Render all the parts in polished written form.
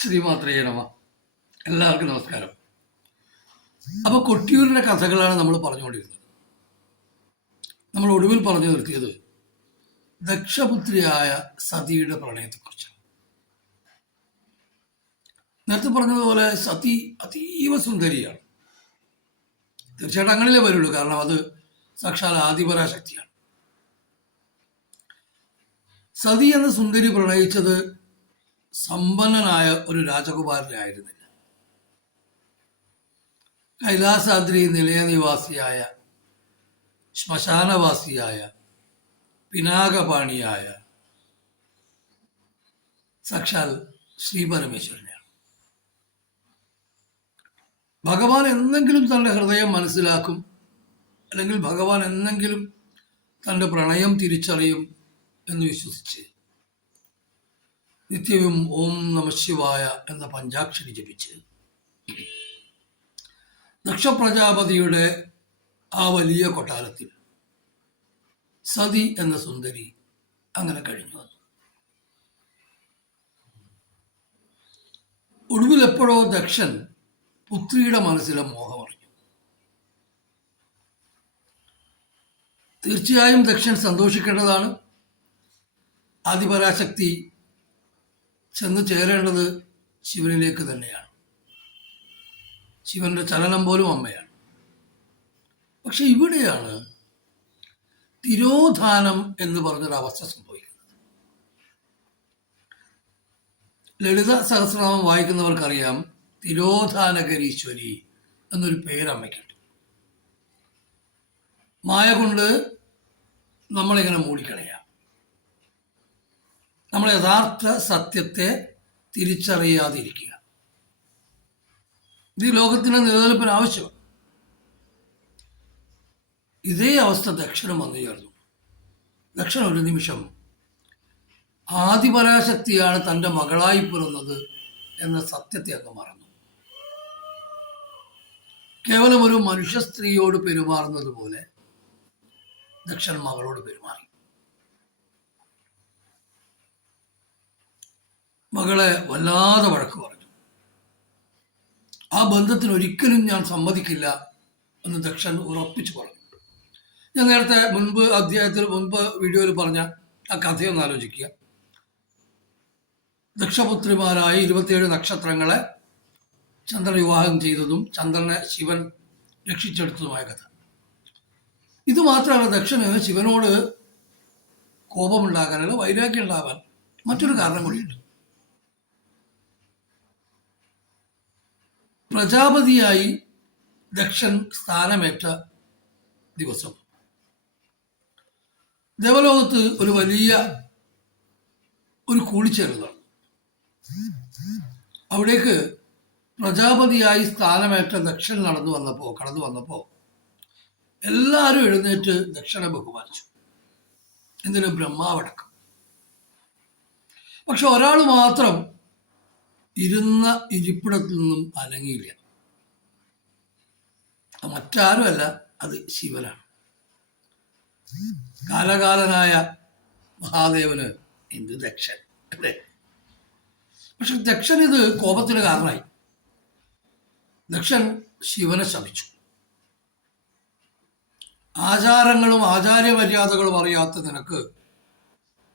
ശ്രീമാത്രേ നമഃ. എല്ലാവർക്കും നമസ്കാരം. അപ്പോൾ കൊട്ടിയൂരിൻ്റെ കഥകളാണ് നമ്മൾ പറഞ്ഞുകൊണ്ടിരുന്നത്. നമ്മൾ ഒടുവിൽ പറഞ്ഞു നിർത്തിയത് ദക്ഷപുത്രിയായ സതിയുടെ പ്രണയത്തെക്കുറിച്ച്. നേരത്തെ പറഞ്ഞതുപോലെ സതി അതീവ സുന്ദരിയാണ്. തീർച്ചയായിട്ടും അങ്ങനെയല്ലേ വരുള്ളൂ, കാരണം അത് സാക്ഷാൽ ആദിപരാശക്തിയാണ്. സതി എന്ന സുന്ദരി പ്രണയിച്ചത് സമ്പന്നനായ ഒരു രാജകുമാരനെ ആയിരുന്നില്ല. കൈലാസാദ്രി നിലയനിവാസിയായ, ശ്മശാനവാസിയായ, പിനാകപാണിയായ സാക്ഷാൽ ശ്രീപരമേശ്വരനെയാണ്. ഭഗവാൻ എന്തെങ്കിലും തൻ്റെ ഹൃദയം മനസ്സിലാക്കും, അല്ലെങ്കിൽ ഭഗവാൻ എന്തെങ്കിലും തൻ്റെ പ്രണയം തിരിച്ചറിയും എന്ന് വിശ്വസിച്ച് നിത്യവും ഓം നമഃശിവായ എന്ന പഞ്ചാക്ഷരി ജപിച്ച് ദക്ഷപ്രജാപതിയുടെ ആ വലിയ കൊട്ടാരത്തിൽ സതി എന്ന സുന്ദരി അങ്ങനെ കഴിഞ്ഞു വന്നു. ഒടുവിൽ എപ്പോഴോ ദക്ഷൻ പുത്രിയുടെ മനസ്സിലെ മോഹമറിഞ്ഞു. തീർച്ചയായും ദക്ഷൻ സന്തോഷിക്കേണ്ടതാണ്. ആദിപരാശക്തി ചെന്ന് ചേരേണ്ടത് ശിവനിലേക്ക് തന്നെയാണ്. ശിവന്റെ ചലനം പോലും അമ്മയാണ്. പക്ഷെ ഇവിടെയാണ് തിരോധാനം എന്ന് പറഞ്ഞൊരവസ്ഥ സംഭവിക്കുന്നത്. ലളിത സഹസ്രനാമം വായിക്കുന്നവർക്കറിയാം, തിരോധാനകരീശ്വരി എന്നൊരു പേര് അമ്മയ്ക്കുണ്ട്. മായ കൊണ്ട് നമ്മളിങ്ങനെ മൂടിക്കളയാം. നമ്മൾ യഥാർത്ഥ സത്യത്തെ തിരിച്ചറിയാതിരിക്കുക. ഇത് ലോകത്തിന് നിലനിൽപ്പിന് ആവശ്യമാണ്. ഇതേ അവസ്ഥ ദക്ഷനും വന്നു ചേർന്നു. ദക്ഷൻ ഒരു നിമിഷം ആദിപരാശക്തിയാണ് തൻ്റെ മകളായി പിറന്നത് എന്ന സത്യത്തെ അങ്ങ് മറന്നു. കേവലം ഒരു മനുഷ്യ സ്ത്രീയോട് പെരുമാറുന്നത് പോലെ ദക്ഷൻ മകളോട് പെരുമാറി. മകളെ വല്ലാതെ വഴക്ക് പറഞ്ഞു. ആ ബന്ധത്തിന് ഒരിക്കലും ഞാൻ സമ്മതിക്കില്ല എന്ന് ദക്ഷൻ ഉറപ്പിച്ചു പറഞ്ഞു. ഞാൻ നേരത്തെ മുൻപ് വീഡിയോയിൽ പറഞ്ഞ ആ കഥയൊന്ന് ആലോചിക്കുക. ദക്ഷപുത്രിമാരായ 27 നക്ഷത്രങ്ങളെ ചന്ദ്രൻ വിവാഹം ചെയ്തതും ചന്ദ്രനെ ശിവൻ രക്ഷിച്ചെടുത്തതുമായ കഥ. ഇത് മാത്രമല്ല, ദക്ഷന് ശിവനോട് കോപമുണ്ടാകാനല്ല, വൈരാഗ്യം ഉണ്ടാവാൻ മറ്റൊരു കാരണം കൂടിയുണ്ട്. പ്രജാപതിയായി ദക്ഷൻ സ്ഥാനമേറ്റ ദിവസം ദേവലോകത്ത് ഒരു വലിയ ഒരു കൂടിച്ചേരൽ നടന്നു. അവിടേക്ക് പ്രജാപതിയായി സ്ഥാനമേറ്റ ദക്ഷൻ കടന്നു വന്നപ്പോ എല്ലാവരും എഴുന്നേറ്റ് ദക്ഷനെ ബഹുമാനിച്ചു. എന്തിന്? ബ്രഹ്മാവടക്കം. പക്ഷെ ഒരാൾ മാത്രം ഇരുന്ന ഇരിപ്പിടത്തിൽ നിന്നും അനങ്ങിയില്ല. മറ്റാരുമല്ല, അത് ശിവനാണ്. കാലകാലനായ മഹാദേവന് എന്ത് ദക്ഷൻ അല്ലേ? പക്ഷെ ദക്ഷൻ ഇത് കോപത്തിന് കാരണമായി. ദക്ഷൻ ശിവനെ ശപിച്ചു. ആചാരങ്ങളും ആചാര്യമര്യാദകളും അറിയാത്ത നിനക്ക്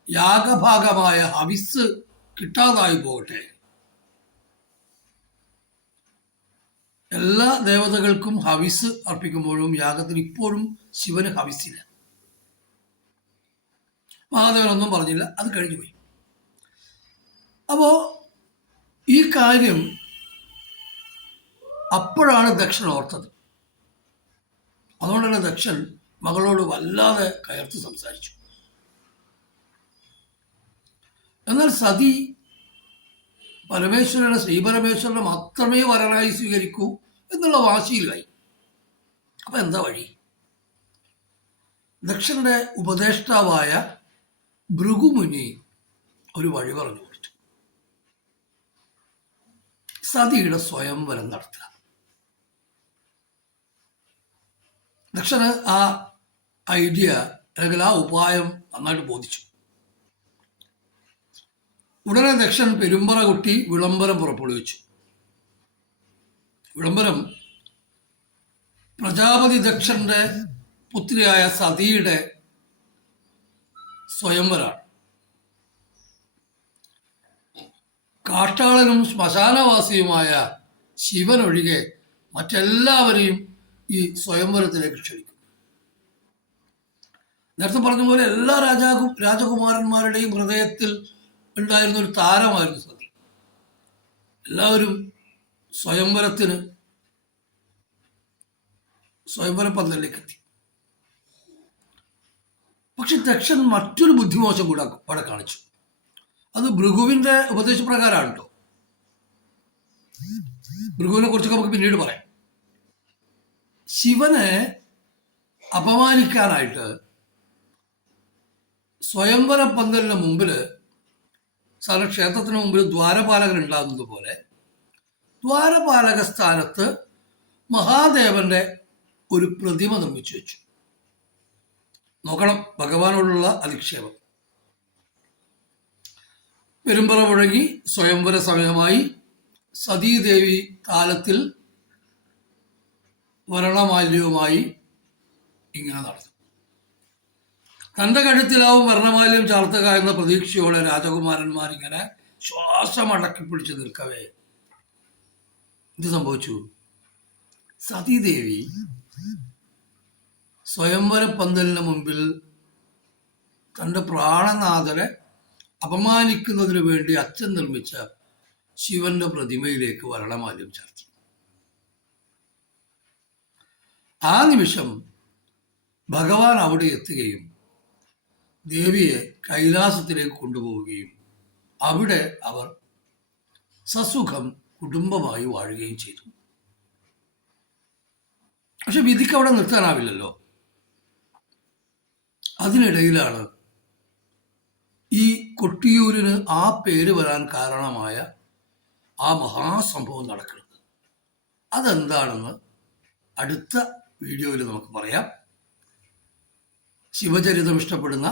യാഗഭാഗമായ ഹവിസ് കിട്ടാതായി പോകട്ടെ. എല്ലാ ദേവതകൾക്കും ഹവിസ് അർപ്പിക്കുമ്പോഴും യാഗത്തിന് ഇപ്പോഴും ശിവന് ഹവിസില്ല. മഹാദേവനൊന്നും പറഞ്ഞില്ല, അത് കഴിഞ്ഞു പോയി. അപ്പോ ഈ കാര്യം അപ്പോഴാണ് ദക്ഷൻ ഓർത്തത്. അതുകൊണ്ട് തന്നെ ദക്ഷൻ മകളോട് വല്ലാതെ കയർത്ത് സംസാരിച്ചു. എന്നാൽ സതി ശ്രീപരമേശ്വരനെ മാത്രമേ വരനായി സ്വീകരിക്കൂ എന്നുള്ള വാശിയിലായി. അപ്പൊ എന്താ വഴി? ദക്ഷന്റെ ഉപദേഷ്ടാവായ ഭൃഗുമുനി ഒരു വഴി പറഞ്ഞു കൊടുത്തു. സതിയുടെ സ്വയംവരം നടത്തുക. ദക്ഷന് ആ ഐഡിയ അല്ലെങ്കിൽ ആ ഉപായം നന്നായിട്ട് ബോധിച്ചു. ഉടനെ ദക്ഷൻ പെരുമ്പറ കൊട്ടി വിളംബരം പുറപ്പെടുവിച്ചു. വിളംബരം പ്രജാപതി ദക്ഷന്റെ പുത്രിയായ സതിയുടെ സ്വയംവരാണ്. കാട്ടാളനും ശ്മശാനവാസിയുമായ ശിവനൊഴികെ മറ്റെല്ലാവരെയും ഈ സ്വയംവരത്തിലേക്ക് ക്ഷണിക്കും. നേരത്തെ പറഞ്ഞ പോലെ എല്ലാ രാജകുമാരന്മാരുടെയും ഹൃദയത്തിൽ ഉണ്ടായിരുന്ന ഒരു താരമായിരുന്നു സതി. എല്ലാവരും സ്വയംവര പന്തലിലേക്ക് എത്തി. പക്ഷെ ദക്ഷൻ മറ്റൊരു ബുദ്ധിമോശം കൂടെ അവിടെ കാണിച്ചു. അത് ഭൃഗുവിന്റെ ഉപദേശപ്രകാരമാണ് കേട്ടോ. ഭൃഗുവിനെ കുറിച്ചൊക്കെ നമുക്ക് പിന്നീട് പറയാം. ശിവനെ അപമാനിക്കാനായിട്ട് സ്വയംവര പന്തലിന് മുമ്പില് സാധാരണ ക്ഷേത്രത്തിന് മുമ്പിൽ ദ്വാരപാലകൻ ഉണ്ടാകുന്നത് പോലെ ദ്വാരപാലക സ്ഥാനത്ത് മഹാദേവന്റെ ഒരു പ്രതിമ നിർമ്മിച്ചു വെച്ചു. നോക്കണം ഭഗവാനോടുള്ള അധിക്ഷേപം. പെരുമ്പറ മുഴങ്ങി സ്വയംവര സമയമായി. സതീദേവി താലത്തിൽ വർണ്ണമാല്യവുമായി ഇങ്ങനെ നടന്നു. തൻ്റെ കഴുത്തിലാവും വർണ്ണമാല്യം ചാർത്തുക എന്ന പ്രതീക്ഷയോടെ രാജകുമാരന്മാരിങ്ങനെ ശ്വാസമടക്കി പിടിച്ച് നിൽക്കവേ ഇത് സംഭവിച്ചു. സതീദേവി സ്വയംവര പന്തലിന് മുമ്പിൽ തൻ്റെ പ്രാണനാഥനെ അപമാനിക്കുന്നതിന് വേണ്ടി അച്ഛൻ നിർമ്മിച്ച ശിവന്റെ പ്രതിമയിലേക്ക് വർണ്ണമാല്യം ചാർത്തി. ആ നിമിഷം ഭഗവാൻ അവിടെ എത്തുകയും ദേവിയെ കൈലാസത്തിലേക്ക് കൊണ്ടുപോവുകയും അവിടെ അവർ സസുഖം കുടുംബമായി വാഴുകയും ചെയ്തു. പക്ഷെ വിധിക്ക് അവിടെ നിർത്താനാവില്ലല്ലോ. അതിനിടയിലാണ് ഈ കൊട്ടിയൂരിന് ആ പേര് വരാൻ കാരണമായ ആ മഹാസംഭവം നടക്കുന്നത്. അതെന്താണെന്ന് അടുത്ത വീഡിയോയിൽ നമുക്ക് പറയാം. ശിവചരിതം ഇഷ്ടപ്പെടുന്ന,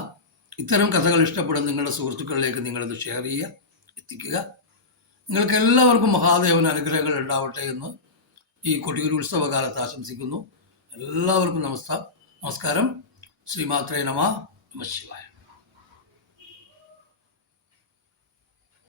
ഇത്തരം കഥകൾ ഇഷ്ടപ്പെടുന്ന നിങ്ങളുടെ സുഹൃത്തുക്കളിലേക്ക് നിങ്ങളിത് ഷെയർ ചെയ്യുക, എത്തിക്കുക. നിങ്ങൾക്ക് എല്ലാവർക്കും മഹാദേവൻ അനുഗ്രഹങ്ങൾ ഉണ്ടാവട്ടെ എന്ന് ഈ കൊട്ടിയൂർ ഉത്സവകാലത്ത് ആശംസിക്കുന്നു. എല്ലാവർക്കും നമസ്കാരം. ശ്രീമാത്രേ നമഃ. നമഃ ശിവായ.